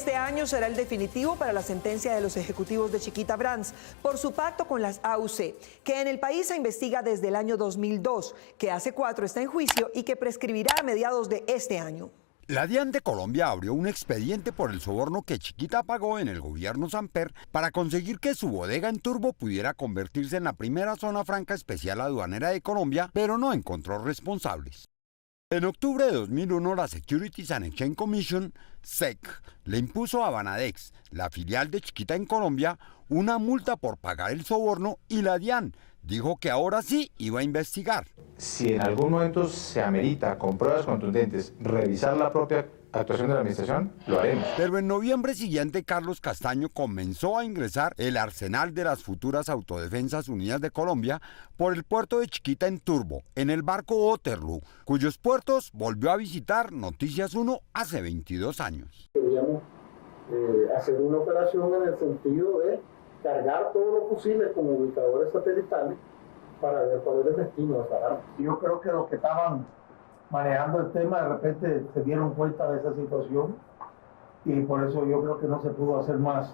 Este año será el definitivo para la sentencia de los ejecutivos de Chiquita Brands por su pacto con las AUC, que en el país se investiga desde el año 2002, que hace 4 está en juicio y que prescribirá a mediados de este año. La DIAN de Colombia abrió un expediente por el soborno que Chiquita pagó en el gobierno Samper para conseguir que su bodega en Turbo pudiera convertirse en la primera zona franca especial aduanera de Colombia, pero no encontró responsables. En octubre de 2001, la Securities and Exchange Commission, SEC, le impuso a Banadex, la filial de Chiquita en Colombia, una multa por pagar el soborno y la DIAN dijo que ahora sí iba a investigar. Si en algún momento se amerita, con pruebas contundentes, revisar la propia actuación de la administración, lo haremos. Pero en noviembre siguiente, Carlos Castaño comenzó a ingresar el arsenal de las futuras Autodefensas Unidas de Colombia por el puerto de Chiquita en Turbo, en el barco Waterloo, cuyos puertos volvió a visitar Noticias 1 hace 22 años. Queríamos hacer una operación en el sentido de cargar todos los fusiles con ubicadores satelitales para ver cuál es el destino de esa arma. Yo creo que los que estaban manejando el tema de repente se dieron cuenta de esa situación y por eso yo creo que no se pudo hacer más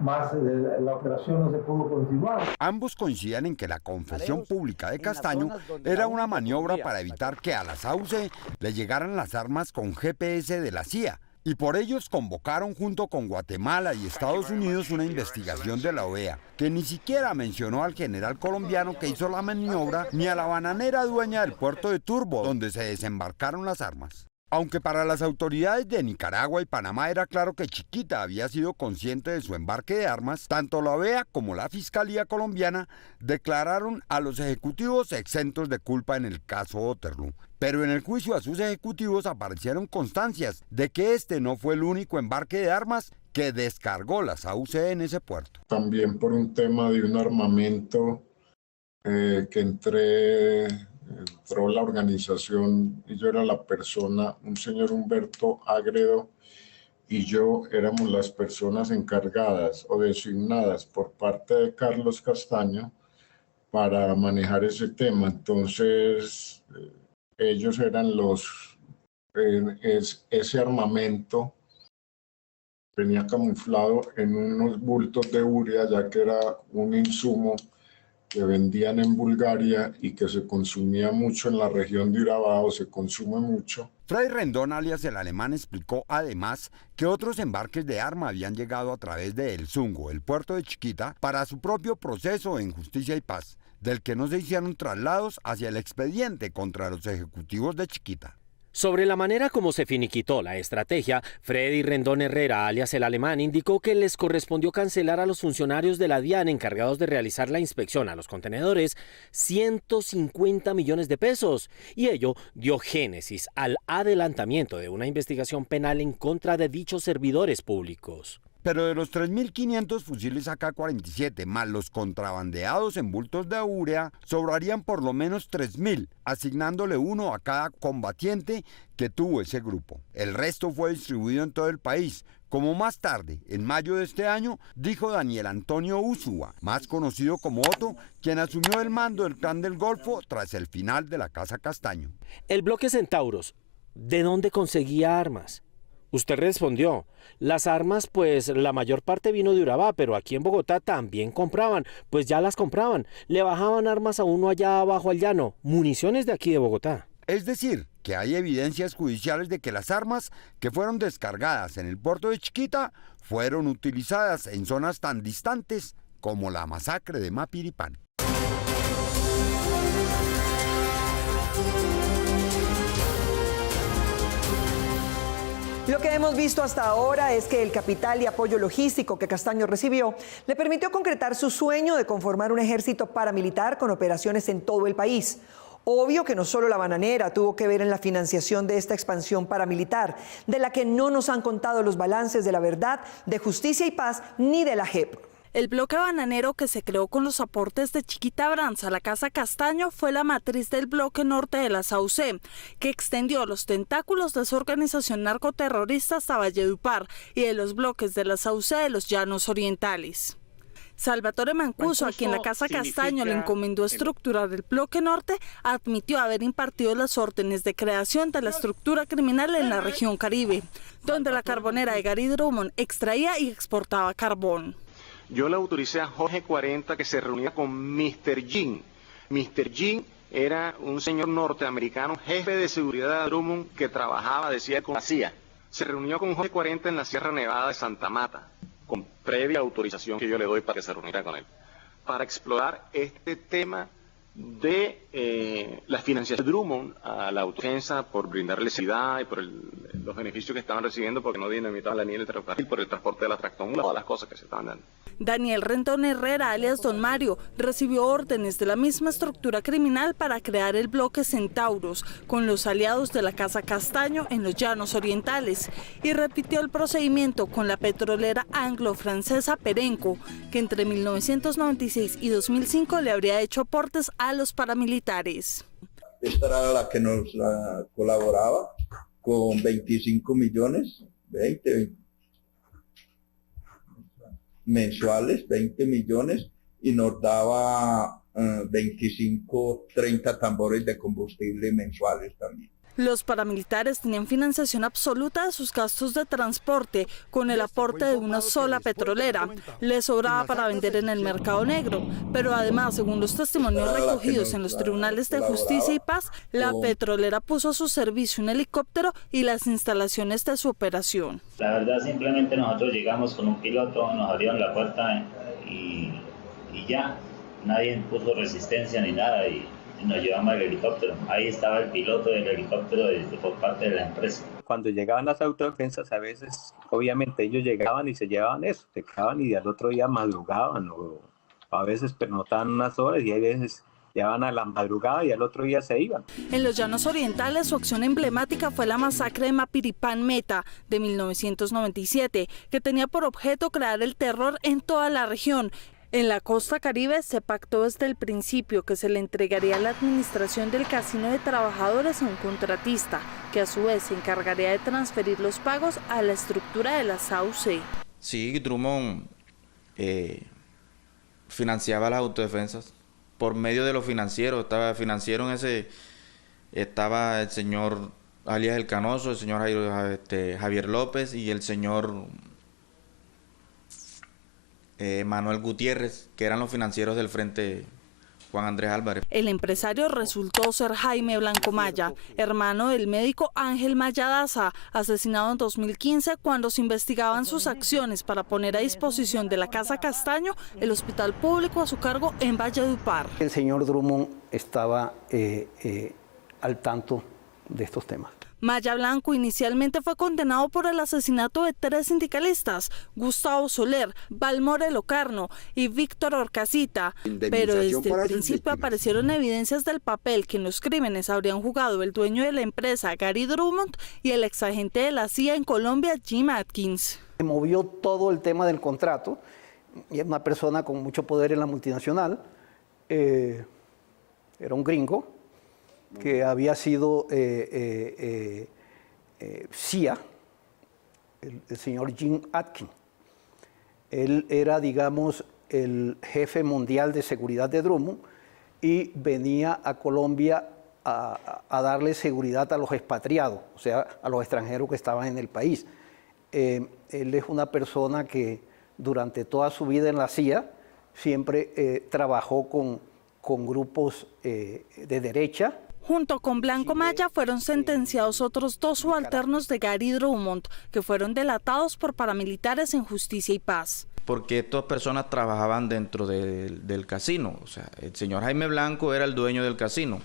la operación no se pudo continuar. Ambos coinciden en que la confesión pública de Castaño era una maniobra para evitar que a las AUC le llegaran las armas con GPS de la CIA. Y por ellos convocaron junto con Guatemala y Estados Unidos una investigación de la OEA, que ni siquiera mencionó al general colombiano que hizo la maniobra ni a la bananera dueña del puerto de Turbo, donde se desembarcaron las armas. Aunque para las autoridades de Nicaragua y Panamá era claro que Chiquita había sido consciente de su embarque de armas, tanto la OEA como la Fiscalía colombiana declararon a los ejecutivos exentos de culpa en el caso Waterloo. Pero en el juicio a sus ejecutivos aparecieron constancias de que este no fue el único embarque de armas que descargó las AUC en ese puerto. También por un tema de un armamento que entró la organización y yo era la persona, un señor Humberto Agredo y yo éramos las personas encargadas o designadas por parte de Carlos Castaño para manejar ese tema. Entonces ellos eran ese armamento venía camuflado en unos bultos de urea, ya que era un insumo que vendían en Bulgaria y que se consumía mucho en la región de Urabá, o se consume mucho. Freddy Rendón, alias el alemán, explicó además que otros embarques de arma habían llegado a través de El Zungo, el puerto de Chiquita, para su propio proceso en Justicia y Paz, del que no se hicieron traslados hacia el expediente contra los ejecutivos de Chiquita. Sobre la manera como se finiquitó la estrategia, Freddy Rendón Herrera, alias el alemán, indicó que les correspondió cancelar a los funcionarios de la DIAN encargados de realizar la inspección a los contenedores 150 millones de pesos, y ello dio génesis al adelantamiento de una investigación penal en contra de dichos servidores públicos. Pero de los 3.500 fusiles AK-47 más los contrabandeados en bultos de urea, sobrarían por lo menos 3.000, asignándole uno a cada combatiente que tuvo ese grupo. El resto fue distribuido en todo el país, como más tarde, en mayo de este año, dijo Daniel Antonio Úsua, más conocido como Otto, quien asumió el mando del Clan del Golfo tras el final de la Casa Castaño. El bloque Centauros, ¿de dónde conseguía armas? Usted respondió, las armas pues la mayor parte vino de Urabá, pero aquí en Bogotá también compraban, pues ya las compraban, le bajaban armas a uno allá abajo al llano, municiones de aquí de Bogotá. Es decir, que hay evidencias judiciales de que las armas que fueron descargadas en el puerto de Chiquita fueron utilizadas en zonas tan distantes como la masacre de Mapiripán. Lo que hemos visto hasta ahora es que el capital y apoyo logístico que Castaño recibió le permitió concretar su sueño de conformar un ejército paramilitar con operaciones en todo el país. Obvio que no solo la bananera tuvo que ver en la financiación de esta expansión paramilitar, de la que no nos han contado los balances de la Verdad, de Justicia y Paz, ni de la JEP. El bloque bananero que se creó con los aportes de Chiquita Brands a la Casa Castaño fue la matriz del bloque norte de las AUC, que extendió los tentáculos de su organización narcoterrorista hasta Valledupar y de los bloques de las AUC de los Llanos Orientales. Salvatore Mancuso, a quien la Casa Castaño le encomendó estructurar el bloque norte, admitió haber impartido las órdenes de creación de la estructura criminal en la región Caribe, donde la carbonera de Gary Drummond extraía y exportaba carbón. Yo le autoricé a Jorge 40 que se reuniera con Mr. Jean. Mr. Jean era un señor norteamericano, jefe de seguridad de Drummond, que trabajaba, decía, con la CIA. Se reunió con Jorge 40 en la Sierra Nevada de Santa Mata, con previa autorización que yo le doy para que se reuniera con él, para explorar este tema de la financiación de Drummond a la autodefensa por brindarle seguridad y por los beneficios que estaban recibiendo porque no dinamitaban la línea del ferrocarril, por el transporte de la tractomula, todas las cosas que se estaban dando. Daniel Rendón Herrera, alias Don Mario, recibió órdenes de la misma estructura criminal para crear el bloque Centauros con los aliados de la Casa Castaño en los Llanos Orientales y repitió el procedimiento con la petrolera anglo-francesa Perenco, que entre 1996 y 2005 le habría hecho aportes a los paramilitares. Esta era la que nos colaboraba con 25 millones, 20 mensuales, 20 millones, y nos daba 25, 30 tambores de combustible mensuales también. Los paramilitares tenían financiación absoluta de sus gastos de transporte con el aporte de una sola petrolera. Les sobraba para vender en el mercado negro, pero además, según los testimonios recogidos en los tribunales de justicia y paz, la petrolera puso a su servicio un helicóptero y las instalaciones de su operación. La verdad, simplemente nosotros llegamos con un piloto, nos abrieron la puerta y ya, nadie puso resistencia ni nada y nos llevamos al helicóptero. Ahí estaba el piloto del helicóptero por parte de la empresa. Cuando llegaban las autodefensas, a veces, obviamente ellos llegaban y se llevaban eso, se quedaban y al otro día madrugaban, o a veces pernotaban unas horas y a veces llegaban a la madrugada y al otro día se iban. En los Llanos Orientales, su acción emblemática fue la masacre de Mapiripán Meta de 1997, que tenía por objeto crear el terror en toda la región. En la costa caribe se pactó desde el principio que se le entregaría la administración del casino de trabajadores a un contratista, que a su vez se encargaría de transferir los pagos a la estructura de la SAUC. Sí, Drummond financiaba las autodefensas por medio de los financieros. Financiero en ese estaba el señor alias El Canoso, el señor Javier López y el señor Manuel Gutiérrez, que eran los financieros del Frente Juan Andrés Álvarez. El empresario resultó ser Jaime Blanco Maya, hermano del médico Ángel Maya Daza, asesinado en 2015 cuando se investigaban sus acciones para poner a disposición de la Casa Castaño el hospital público a su cargo en Valledupar. El señor Drummond estaba al tanto de estos temas. Maya Blanco inicialmente fue condenado por el asesinato de 3 sindicalistas, Gustavo Soler, Balmore Locarno y Víctor Orcasita, pero desde el principio aparecieron evidencias del papel que en los crímenes habrían jugado el dueño de la empresa, Gary Drummond, y el exagente de la CIA en Colombia, Jim Atkins. Se movió todo el tema del contrato, y es una persona con mucho poder en la multinacional, era un gringo, que había sido CIA, el señor Jim Atkins. Él era, digamos, el jefe mundial de seguridad de Drummond y venía a Colombia a darle seguridad a los expatriados, o sea, a los extranjeros que estaban en el país. Él es una persona que durante toda su vida en la CIA siempre trabajó con grupos de derecha. Junto con Blanco Maya fueron sentenciados otros 2 subalternos de Gary Drummond, que fueron delatados por paramilitares en Justicia y Paz. Porque estas personas trabajaban dentro del casino. O sea, el señor Jaime Blanco era el dueño del casino.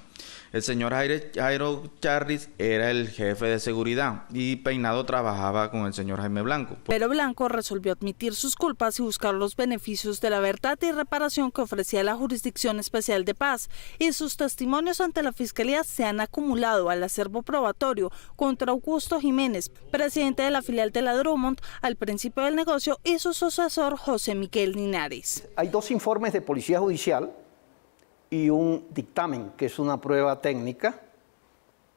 El señor Jairo Charris era el jefe de seguridad y Peinado trabajaba con el señor Jaime Blanco. Pero Blanco resolvió admitir sus culpas y buscar los beneficios de la verdad y reparación que ofrecía la Jurisdicción Especial de Paz, y sus testimonios ante la Fiscalía se han acumulado al acervo probatorio contra Augusto Jiménez, presidente de la filial de la Drummond al principio del negocio, y su sucesor José Miguel Linares. Hay 2 informes de Policía Judicial y un dictamen, que es una prueba técnica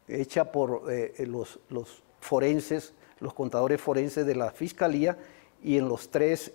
hecha por los forenses, los contadores forenses de la Fiscalía, y en los 3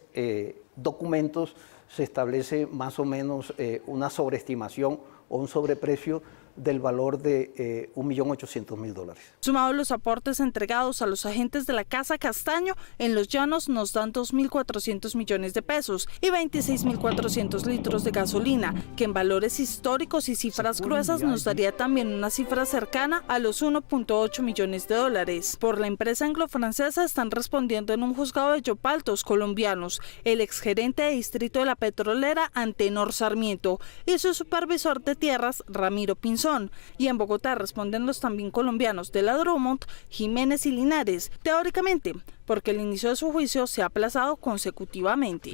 documentos se establece más o menos una sobreestimación o un sobreprecio del valor de $1.800.000. Sumados los aportes entregados a los agentes de la Casa Castaño, en Los Llanos nos dan 2.400 millones de pesos y 26.400 litros de gasolina, que en valores históricos y cifras gruesas nos daría también una cifra cercana a los 1.8 millones de dólares. Por la empresa anglo-francesa están respondiendo en un juzgado de Yopal 2 colombianos, el exgerente de distrito de la petrolera Antenor Sarmiento y su supervisor de tierras Ramiro Pinzón. Y en Bogotá responden los también colombianos de la Drummond, Jiménez y Linares, teóricamente, porque el inicio de su juicio se ha aplazado consecutivamente.